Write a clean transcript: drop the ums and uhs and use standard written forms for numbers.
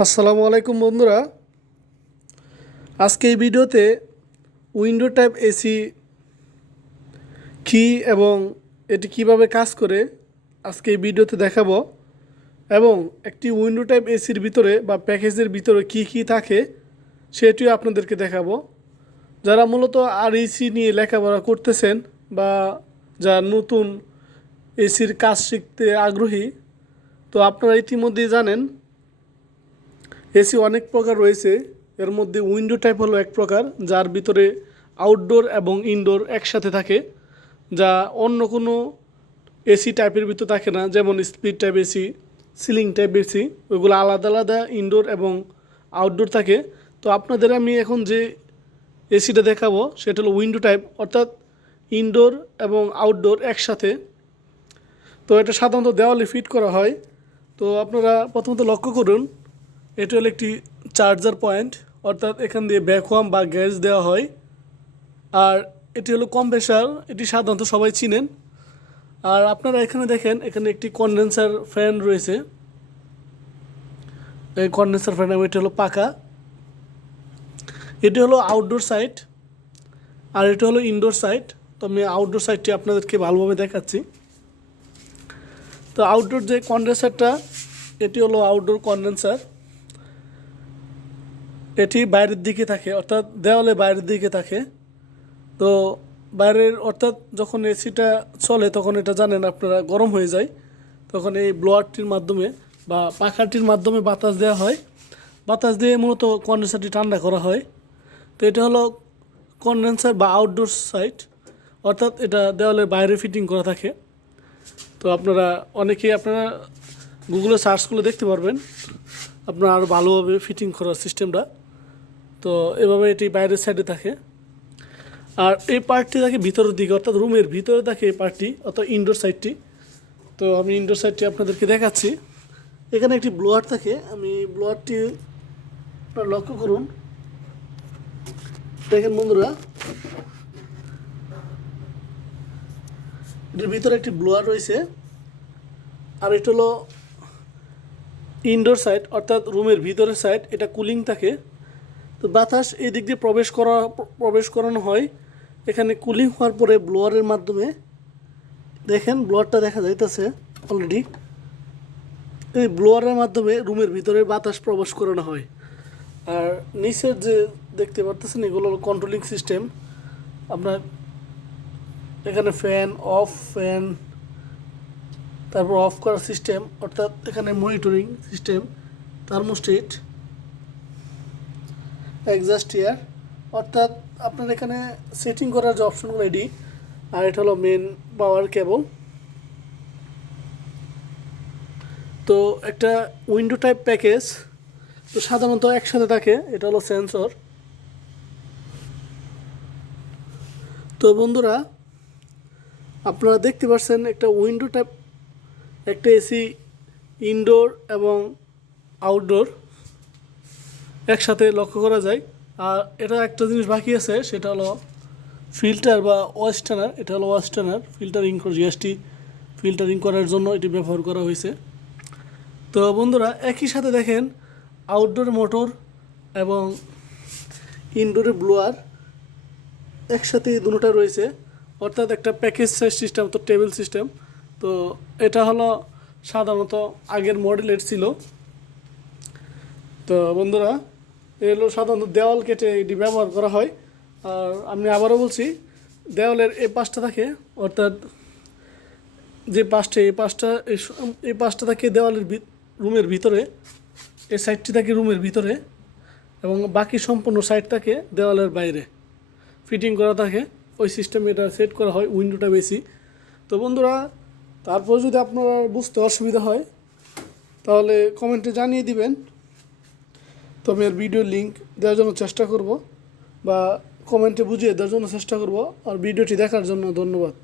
আসসালামু আলাইকুম বন্ধুরা, আজকে এই ভিডিওতে উইন্ডো টাইপ এসি কি এবং এটি কিভাবে কাজ করে আজকে এই ভিডিওতে দেখাবো। এবং একটি উইন্ডো টাইপ এসির ভিতরে বা প্যাকেজের ভিতরে কি কি থাকে সেটিও আপনাদেরকে দেখাবো। যারা মূলত আর এসি নিয়ে লেখাপড়া করতেছেন বা যারা নতুন এসির কাজ শিখতে আগ্রহী, তো আপনারা ইতিমধ্যেই জানেন এসি অনেক প্রকার রয়েছে। এর মধ্যে উইন্ডো টাইপ হলো এক প্রকার, যার ভিতরে আউটডোর এবং ইনডোর একসাথে থাকে, যা অন্য কোনো এসি টাইপের ভিতর থাকে না। যেমন split type AC, ceiling type AC, ওইগুলো আলাদা আলাদা ইনডোর এবং আউটডোর থাকে। তো আপনাদের আমি এখন যে এসিটা দেখাবো সেটা হলো উইন্ডো টাইপ, অর্থাৎ ইনডোর এবং আউটডোর একসাথে। তো এটা সাধারণত দেওয়ালে ফিট করা হয়। তো আপনারা প্রথমত লক্ষ্য করুন, এটা হলো একটি চার্জার পয়েন্ট, অর্থাৎ এখান দিয়ে ভ্যাকুয়াম বা গ্যাস দেওয়া হয়। আর এটি হলো কম্প্রেসার, এটি সাধারণত সবাই চিনেন। আর আপনারা এখানে দেখেন, এখানে একটি কনডেন্সার ফ্যান রয়েছে। এই কনডেন্সার ফ্যান, এটি হলো পাখা। এটি হলো আউটডোর সাইড আর এটি হলো ইনডোর সাইড। তো আমি আউটডোর সাইডটি আপনাদেরকে ভালোভাবে দেখাচ্ছি। তো আউটডোর যে কনডেন্সারটা, এটি হলো আউটডোর কনডেন্সার। এটি বাইরের দিকে থাকে, অর্থাৎ দেওয়ালে বাইরের দিকে থাকে। তো বাইরের, অর্থাৎ যখন এসিটা চলে তখন এটা জানেন আপনারা গরম হয়ে যায়, তখন এই ব্লোয়ারটির মাধ্যমে বা পাখাটির মাধ্যমে বাতাস দেওয়া হয়। বাতাস দিয়ে মূলত কনডেন্সারটি ঠান্ডা করা হয়। তো এটা হলো কনডেন্সার বা আউটডোর সাইড, অর্থাৎ এটা দেওয়ালের বাইরে ফিটিং করা থাকে। তো অনেকেই আপনারা গুগলে সার্চ করলে দেখতে পারবেন আপনারা আরও ভালোভাবে ফিটিং করার সিস্টেমটা। তো এভাবে এটি বাইরের সাইডে থাকে। আর এই পার্টটি থাকে ভিতরের দিকে, অর্থাৎ রুমের ভিতরে থাকে এই পার্টটি, অর্থাৎ ইনডোর সাইডটি। তো আমি ইনডোর সাইডটি আপনাদেরকে দেখাচ্ছি। এখানে একটি ব্লোয়ার থাকে, আমি ব্লোয়ারটি আপনারা লক্ষ্য করুন। দেখেন বন্ধুরা, এটির ভিতরে একটি ব্লোয়ার রয়েছে। আর এটা হলো ইনডোর সাইড, অর্থাৎ রুমের ভিতরের সাইড, এটা কুলিং থাকে। তো বাতাস এই দিক দিয়ে প্রবেশ করানো হয়। এখানে কুলিং হওয়ার পরে ব্লোয়ারের মাধ্যমে, দেখেন ব্লোয়ারটা দেখা যাইতেছে অলরেডি, এই ব্লোয়ারের মাধ্যমে রুমের ভিতরে বাতাস প্রবেশ করানো হয়। আর নিচের যে দেখতে পারতেছেন, এগুলো হলো কন্ট্রোলিং সিস্টেম। আপনার এখানে ফ্যান, তারপর অফ করার সিস্টেম, অর্থাৎ এখানে monitoring system, thermostat, exhaust air, অর্থাৎ আপনার এখানে সেটিং করার যে অপশনগুলো এটি। আর এটা হলো মেন পাওয়ার কেবল। তো একটা উইন্ডো টাইপ প্যাকেজ তো সাধারণত একসাথে থাকে, এটা হলো সেন্সর। তো বন্ধুরা, আপনারা দেখতে পাচ্ছেন একটা উইন্ডো টাইপ একটা এসি ইনডোর এবং আউটডোর একসাথে লক্ষ্য করা যায়। আর এটা একটা জিনিস বাকি আছে, সেটা হলো ফিল্টার বা ওয়েস্টার্নার। এটা হলো ওয়েস্টার্নার জিএসটি ফিল্টারিং করার জন্য এটি ব্যবহার করা হয়েছে। তো বন্ধুরা, একই সাথে দেখেন আউটডোর মোটর এবং ইনডোরে ব্লোয়ার একসাথে দুটোটা রয়েছে, অর্থাৎ একটা প্যাকেজ সাইজ সিস্টেম, তো টেবিল সিস্টেম। তো এটা হলো সাধারণত আগের মডেলের ছিল। তো বন্ধুরা, এগুলো সাধারণত দেওয়াল কেটে এটি ব্যবহার করা হয়। আর আমি আবারও বলছি, দেওয়ালের এই পাশটা থাকে, অর্থাৎ যে পাশটা, এই পাশটা থাকে দেওয়ালের রুমের ভিতরে, এই সাইডটি থাকে রুমের ভিতরে, এবং বাকি সম্পূর্ণ সাইড থাকে দেওয়ালের বাইরে ফিটিং করা থাকে। ওই সিস্টেমে এটা সেট করা হয় উইন্ডোটা বেশি। তো বন্ধুরা, তারপর যদি আপনারা বুঝতে অসুবিধা হয় তাহলে কমেন্টে জানিয়ে দিবেন। তো আমি এর ভিডিও লিঙ্ক দেওয়ার জন্য চেষ্টা করব, বা কমেন্টে বুঝিয়ে দেওয়ার জন্য চেষ্টা করব। আর ভিডিওটি দেখার জন্য ধন্যবাদ।